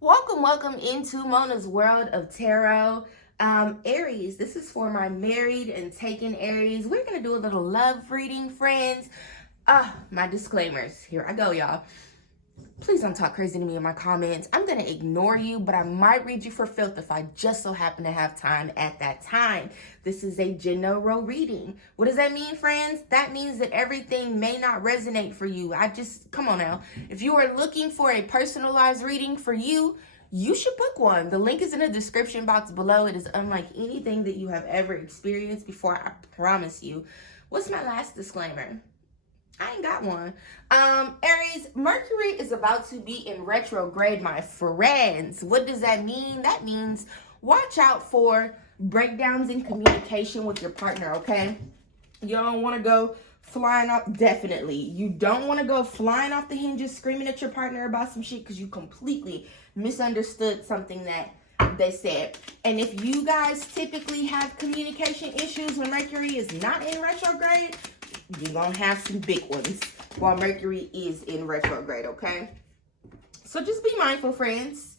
Welcome into Mona's World of Tarot. Aries, this is for my married and taken Aries. We're going to do a little love reading, friends. My disclaimers. Here I go, y'all. Please don't talk crazy to me in my comments. I'm going to ignore you, but I might read you for filth if I just so happen to have time at that time. This is a general reading. What does that mean, friends? That means that everything may not resonate for you. Come on now. If you are looking for a personalized reading for you, you should book one. The link is in the description box below. It is unlike anything that you have ever experienced before, I promise you. What's my last disclaimer? I ain't got one. Aries, Mercury is about to be in retrograde, my friends. What does that mean? That means watch out for breakdowns in communication with your partner, okay? You don't want to go flying off. Definitely. You don't want to go flying off the hinges screaming at your partner about some shit because you completely misunderstood something that they said. And if you guys typically have communication issues when Mercury is not in retrograde, you're going to have some big ones while Mercury is in retrograde, okay? So just be mindful, friends.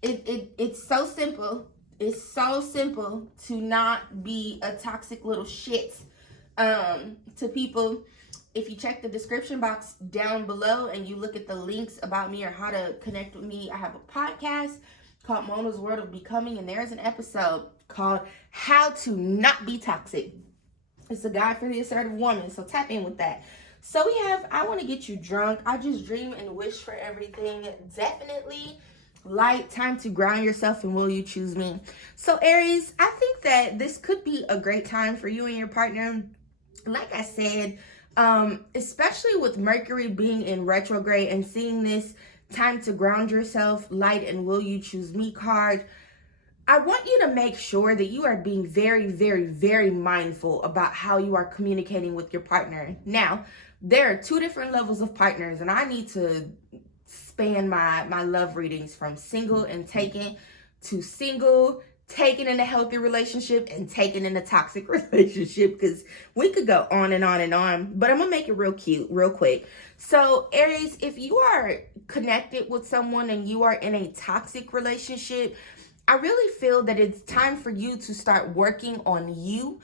It's so simple. It's so simple to not be a toxic little shit to people. If you check the description box down below and you look at the links about me or how to connect with me, I have a podcast called Mona's World of Becoming, and there's an episode called How to Not Be Toxic. It's a guide for the assertive woman, so tap in with that. So we have I Want to Get You Drunk. I Just Dream and Wish for Everything. Definitely light, time to ground yourself, and Will You Choose Me? So Aries, I think that this could be a great time for you and your partner. Like I said, especially with Mercury being in retrograde and seeing this time to ground yourself, light, and Will You Choose Me card, I want you to make sure that you are being very, very, very mindful about how you are communicating with your partner. Now, there are two different levels of partners, and I need to span my love readings from single and taken to single, taken in a healthy relationship, and taken in a toxic relationship, because we could go on and on and on, but I'm gonna make it real cute real quick. So Aries, if you are connected with someone and you are in a toxic relationship, I really feel that it's time for you to start working on you,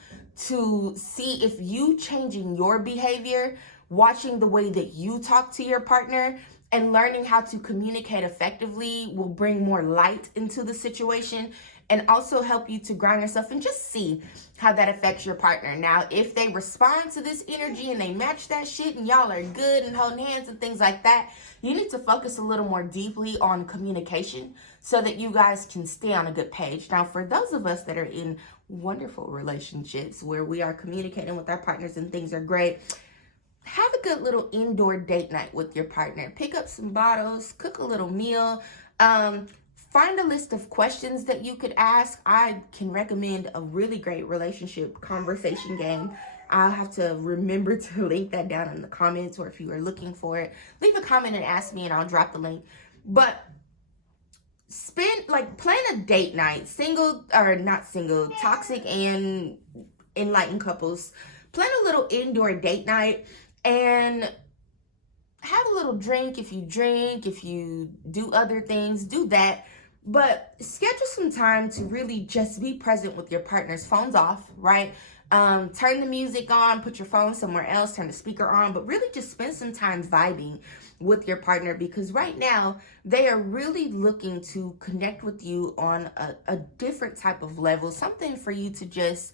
to see if you changing your behavior, watching the way that you talk to your partner, and learning how to communicate effectively will bring more light into the situation and also help you to ground yourself and just see how that affects your partner. Now, if they respond to this energy and they match that shit and y'all are good and holding hands and things like that, you need to focus a little more deeply on communication so that you guys can stay on a good page. Now, for those of us that are in wonderful relationships where we are communicating with our partners and things are great, have a good little indoor date night with your partner. Pick up some bottles, cook a little meal, find a list of questions that you could ask. I can recommend a really great relationship conversation game. I'll have to remember to link that down in the comments, or if you are looking for it, leave a comment and ask me and I'll drop the link. But plan a date night, single or not single, toxic and enlightened couples. Plan a little indoor date night and have a little drink. If you do other things, do that. But schedule some time to really just be present with your partner's phones off, right? Turn the music on, put your phone somewhere else, turn the speaker on, but really just spend some time vibing with your partner, because right now they are really looking to connect with you on a different type of level, something for you to just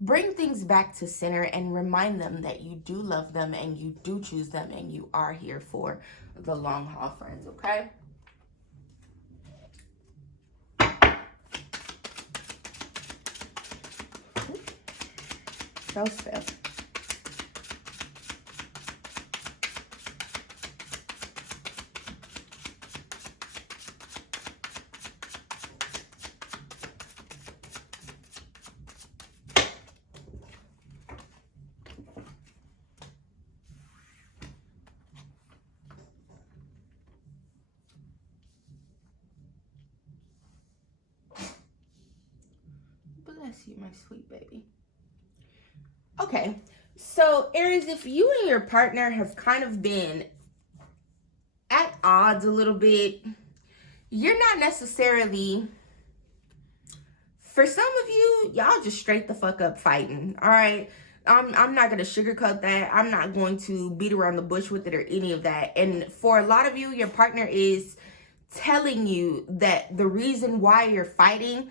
bring things back to center and remind them that you do love them and you do choose them and you are here for the long haul, friends, okay? Those fell. Bless you, my sweet baby. Okay, so Aries, if you and your partner have kind of been at odds a little bit, you're not necessarily, for some of you, y'all just straight the fuck up fighting, all right? I'm not going to sugarcoat that. I'm not going to beat around the bush with it or any of that. And for a lot of you, your partner is telling you that the reason why you're fighting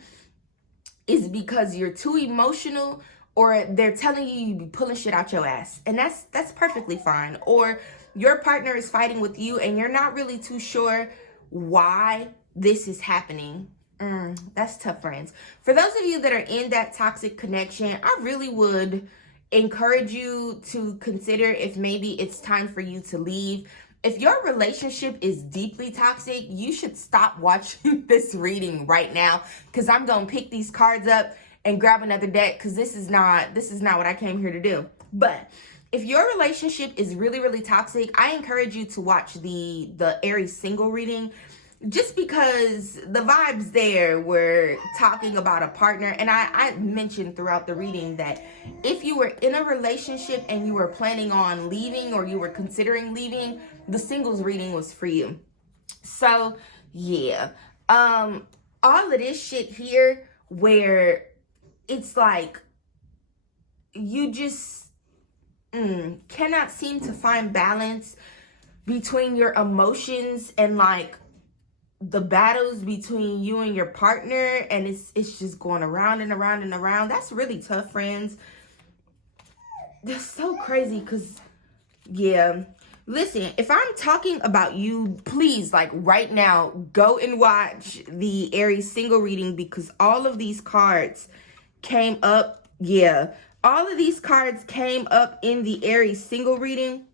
is because you're too emotional, or they're telling you be pulling shit out your ass. And that's perfectly fine. Or your partner is fighting with you and you're not really too sure why this is happening. That's tough, friends. For those of you that are in that toxic connection, I really would encourage you to consider if maybe it's time for you to leave. If your relationship is deeply toxic, you should stop watching this reading right now, because I'm going to pick these cards up and grab another deck, because this is not what I came here to do. But if your relationship is really, really toxic, I encourage you to watch the Aries single reading, just because the vibes there were talking about a partner. And I mentioned throughout the reading that if you were in a relationship and you were planning on leaving, or you were considering leaving, the singles reading was for you. So yeah, all of this shit here where it's like you just cannot seem to find balance between your emotions and like the battles between you and your partner, and it's just going around and around and around. That's really tough, friends. That's so crazy, because yeah, listen, if I'm talking about you, please, like right now, go and watch the Aries single reading, because all of these cards came up. Yeah, all of these cards came up in the Aries single reading,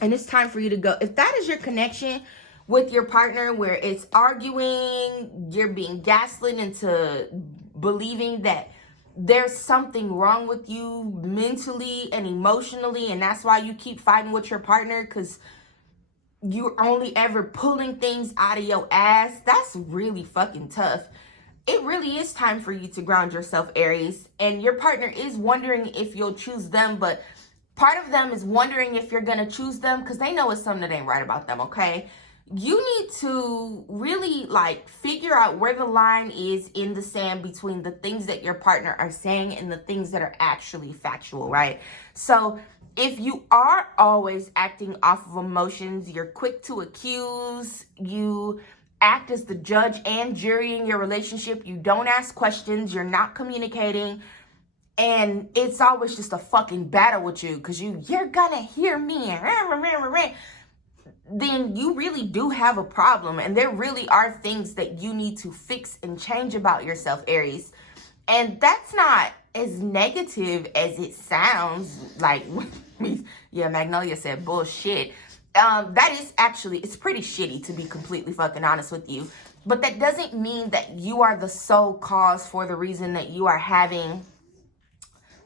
and it's time for you to go. If that is your connection with your partner, where it's arguing, you're being gaslit into believing that there's something wrong with you mentally and emotionally, and that's why you keep fighting with your partner, because you're only ever pulling things out of your ass, that's really fucking tough. It really is time for you to ground yourself, Aries. And your partner is wondering if you'll choose them, but part of them is wondering if you're going to choose them because they know it's something that ain't right about them, okay? You need to really like figure out where the line is in the sand between the things that your partner are saying and the things that are actually factual, right? So if you are always acting off of emotions, you're quick to accuse, you act as the judge and jury in your relationship, you don't ask questions, you're not communicating, and it's always just a fucking battle with you because you're gonna hear me, then you really do have a problem, and there really are things that you need to fix and change about yourself, Aries. And that's not as negative as it sounds. Like, yeah, Magnolia said bullshit. That is actually, it's pretty shitty, to be completely fucking honest with you. But that doesn't mean that you are the sole cause for the reason that you are having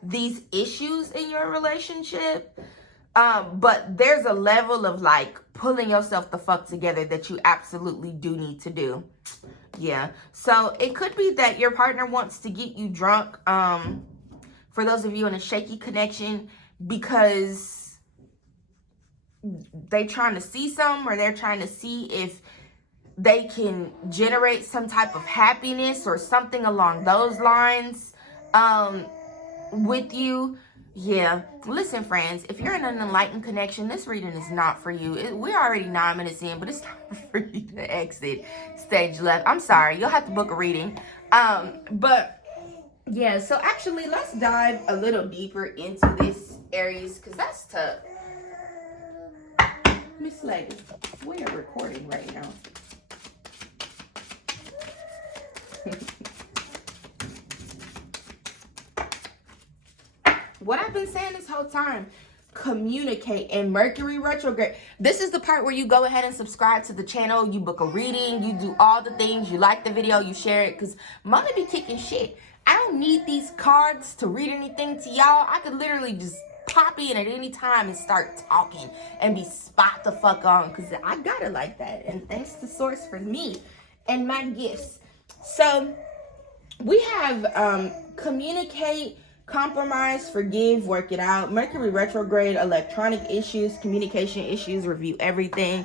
these issues in your relationship. But there's a level of like pulling yourself the fuck together that you absolutely do need to do. Yeah. So it could be that your partner wants to get you drunk. For those of you in a shaky connection, because they trying to see some, or they're trying to see if they can generate some type of happiness or something along those lines with you. Yeah, listen, friends, if you're in an enlightened connection, this reading is not for you. We're already 9 minutes in, but it's time for you to exit stage left. I'm sorry, you'll have to book a reading. But yeah, so actually, let's dive a little deeper into this, Aries, because that's tough. Miss Lady, we are recording right now. What I've been saying this whole time, communicate. And Mercury retrograde, this is the part where you go ahead and subscribe to the channel, you book a reading, you do all the things, you like the video, you share it, because Mama be kicking shit. I don't need these cards to read anything to y'all. I could literally just pop in at any time and start talking and be spot the fuck on, because I got it like that. And thanks to Source for me and my gifts. So we have communicate, compromise, forgive, work it out. Mercury retrograde, electronic issues, communication issues, review everything.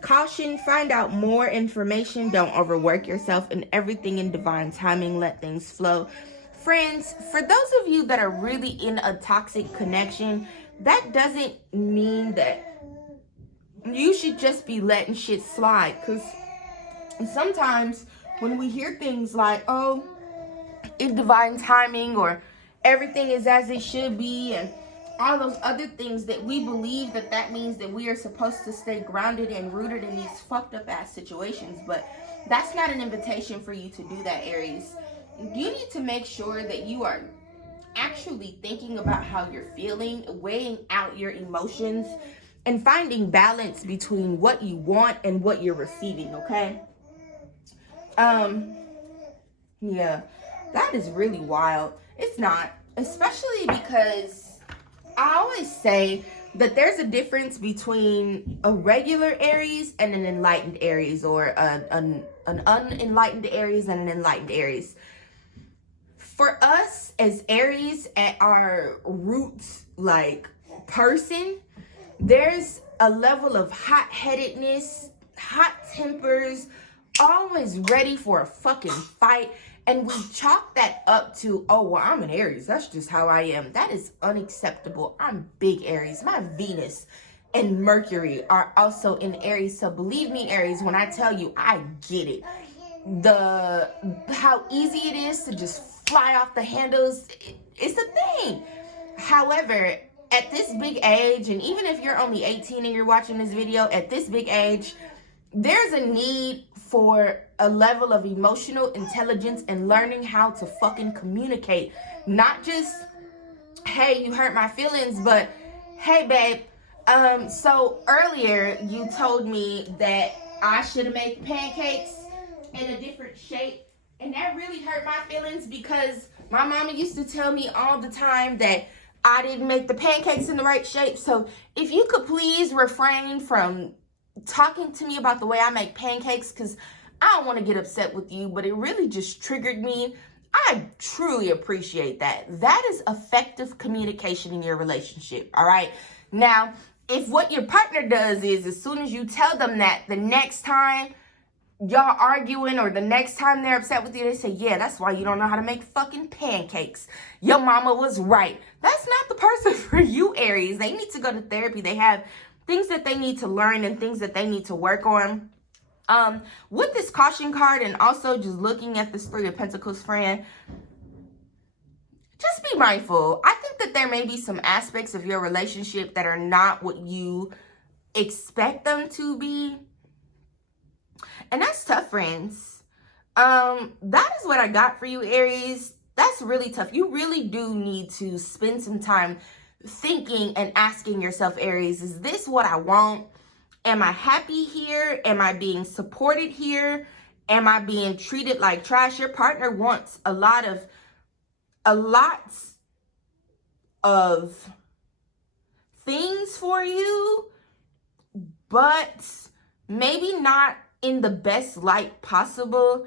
Caution, find out more information. Don't overwork yourself, and everything in divine timing. Let things flow. Friends, for those of you that are really in a toxic connection, that doesn't mean that you should just be letting shit slide. Because sometimes when we hear things like, oh, in divine timing, or everything is as it should be, and all those other things, that we believe that means that we are supposed to stay grounded and rooted in these fucked up ass situations. But that's not an invitation for you to do that, Aries. You need to make sure that you are actually thinking about how you're feeling, weighing out your emotions, and finding balance between what you want and what you're receiving, okay? Yeah, that is really wild. It's not, especially because I always say that there's a difference between a regular Aries and an enlightened Aries, or an unenlightened Aries and an enlightened Aries. For us as Aries, at our roots, like, person, there's a level of hot-headedness, hot tempers, always ready for a fucking fight. And we chalk that up to, oh, well, I'm an Aries. That's just how I am. That is unacceptable. I'm big Aries. My Venus and Mercury are also in Aries. So believe me, Aries, when I tell you, I get it. How easy it is to just fly off the handles, it's a thing. However, at this big age, and even if you're only 18 and you're watching this video, at this big age, there's a need for a level of emotional intelligence and learning how to fucking communicate. Not just, hey, you hurt my feelings, but hey, babe, so earlier you told me that I should have made pancakes in a different shape, and that really hurt my feelings, because my mama used to tell me all the time that I didn't make the pancakes in the right shape. So if you could please refrain from talking to me about the way I make pancakes, because I don't want to get upset with you, but it really just triggered me. I truly appreciate that. That is effective communication in your relationship, all right? Now, if what your partner does is, as soon as you tell them that, the next time y'all arguing, or the next time they're upset with you, they say, yeah, that's why you don't know how to make fucking pancakes. Your mama was right. That's not the person for you, Aries. They need to go to therapy. They have things that they need to learn and things that they need to work on. With this caution card, and also just looking at this Three of Pentacles, friend, just be mindful. I think that there may be some aspects of your relationship that are not what you expect them to be. And that's tough, friends. That is what I got for you, Aries. That's really tough. You really do need to spend some time thinking and asking yourself, Aries, is this what I want? Am I happy here? Am I being supported here? Am I being treated like trash? Your partner wants a lot of things for you, but maybe not in the best light possible.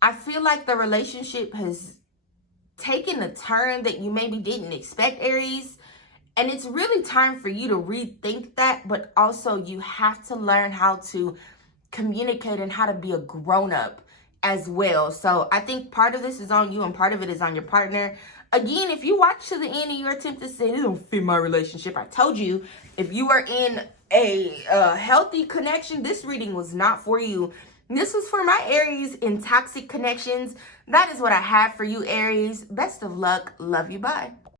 I feel like the relationship has taken a turn that you maybe didn't expect, Aries. And it's really time for you to rethink that, but also you have to learn how to communicate and how to be a grown-up as well. So I think part of this is on you and part of it is on your partner. Again, if you watch to the end and you're tempted to say, it don't fit my relationship, I told you, if you are in a healthy connection, this reading was not for you. This was for my Aries in toxic connections. That is what I have for you, Aries. Best of luck. Love you. Bye.